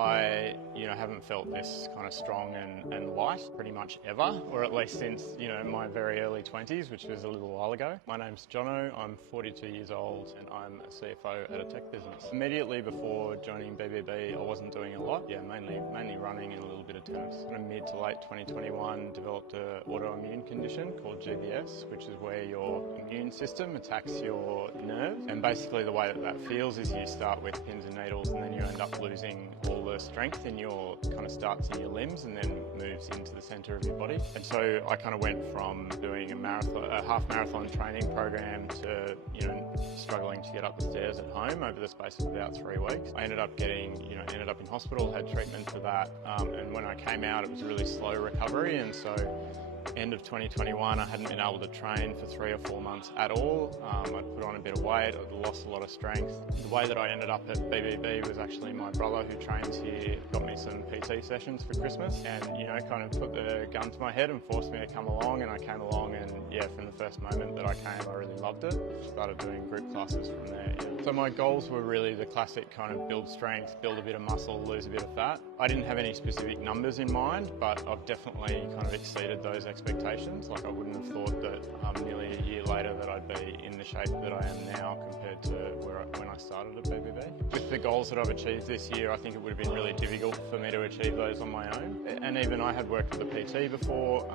I, haven't felt this kind of strong and light pretty much ever, or at least since, my very early 20s, which was a little while ago. My name's Jono, I'm 42 years old and I'm a CFO at a tech business. Immediately before joining BBB, I wasn't doing a lot. Mainly running and a little bit of tennis. In mid to late 2021, developed an autoimmune condition called GBS, which is where your immune system attacks your nerves. And basically the way that feels is you start with pins and needles and then you end up losing all the strength in your, starts in your limbs and then moves into the centre of your body. And so I kind of went from doing a half marathon training program to, struggling to get up the stairs at home over the space of about 3 weeks. I ended up ended up in hospital, had treatment for that. And when I came out, it was a really slow recovery. And so end of 2021, I hadn't been able to train for 3 or 4 months at all. I'd put on a bit of weight, I'd lost a lot of strength. The way that I ended up at BBB was actually my brother who trains here got me some PT sessions for Christmas and, kind of put the gun to my head and forced me to come along, and I came along and from the first moment that I came, I really loved it. Started doing group classes from there. So my goals were really the classic kind of build strength, build a bit of muscle, lose a bit of fat. I didn't have any specific numbers in mind, but I've definitely kind of exceeded those expectations. Like I wouldn't have thought that nearly a year later that I'd be in the shape that I am now compared to when I started at BBB. With the goals that I've achieved this year, I think it would have been really difficult for me to achieve those on my own. And even I had worked with a PT before,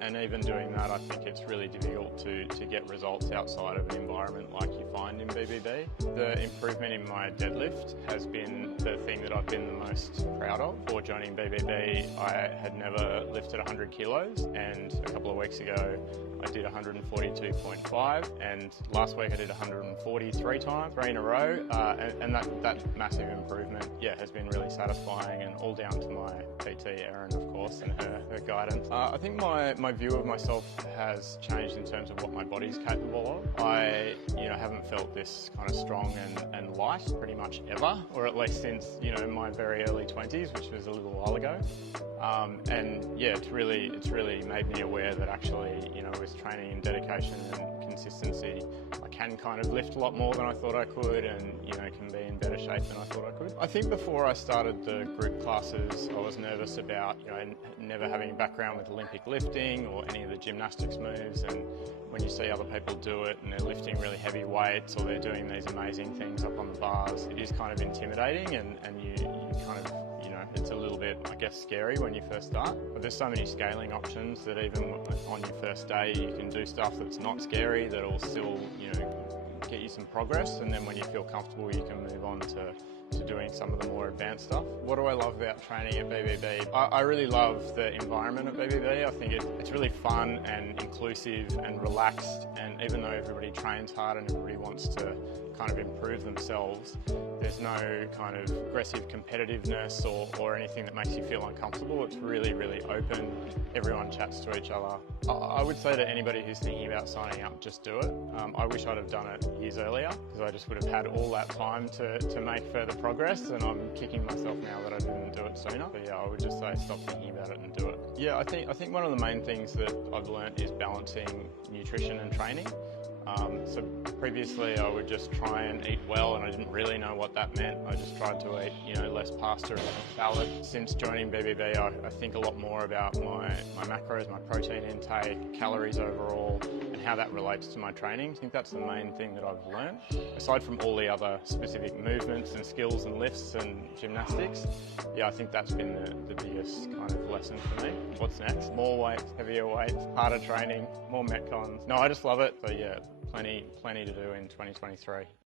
and even doing that, I think it's really difficult to get results outside of an environment like you find in BBB. The improvement in my deadlift has been the thing that I've been the most proud of. Before joining BBB, I had never lifted 100 kilos, and a couple of weeks ago I did 142.5, and last week I did 143 times, 3 in a row, and that massive improvement, has been really satisfying, and all down to my PT Erin, of course, and her guidance. I think my view of myself has changed in terms of what my body's capable of. I, haven't felt this kind of strong and light pretty much ever, or at least since, my very early 20s, which was a little while ago. It's really made me aware that actually, with training and dedication and consistency, I can kind of lift a lot more than I thought I could, and can be in better shape than I thought I could. I think before I started the group classes, I was nervous about never having a background with Olympic lifting or any of the gymnastics moves, and when you see other people do it and they're lifting really heavy weights or they're doing these amazing things up on the bars, it is kind of intimidating, and you kind of, it's a little bit, I guess, scary when you first start. But there's so many scaling options that even on your first day you can do stuff that's not scary, that'll still, get you some progress, and then when you feel comfortable you can move on to doing some of the more advanced stuff. What do I love about training at BBB? I really love the environment at BBB. I think it's really fun and inclusive and relaxed, and even though everybody trains hard and everybody wants to kind of improve themselves, there's no kind of aggressive competitiveness or anything that makes you feel uncomfortable. It's really, really open. Everyone chats to each other. I would say to anybody who's thinking about signing up, just do it. I wish I'd have done it years earlier, because I just would have had all that time to make further progress, and I'm kicking myself now that I didn't do it sooner. But I would just say stop thinking about it and do it. I think one of the main things that I've learnt is balancing nutrition and training. So previously I would just try and eat well, and I didn't really know what that meant. I just tried to eat, less pasta and salad. Since joining BBB, I think a lot more about my macros, my protein intake, calories overall, and how that relates to my training. I think that's the main thing that I've learned. Aside from all the other specific movements and skills and lifts and gymnastics, I think that's been the biggest kind of lesson for me. What's next? More weights, heavier weights, harder training, more metcons. No, I just love it. So plenty to do in 2023.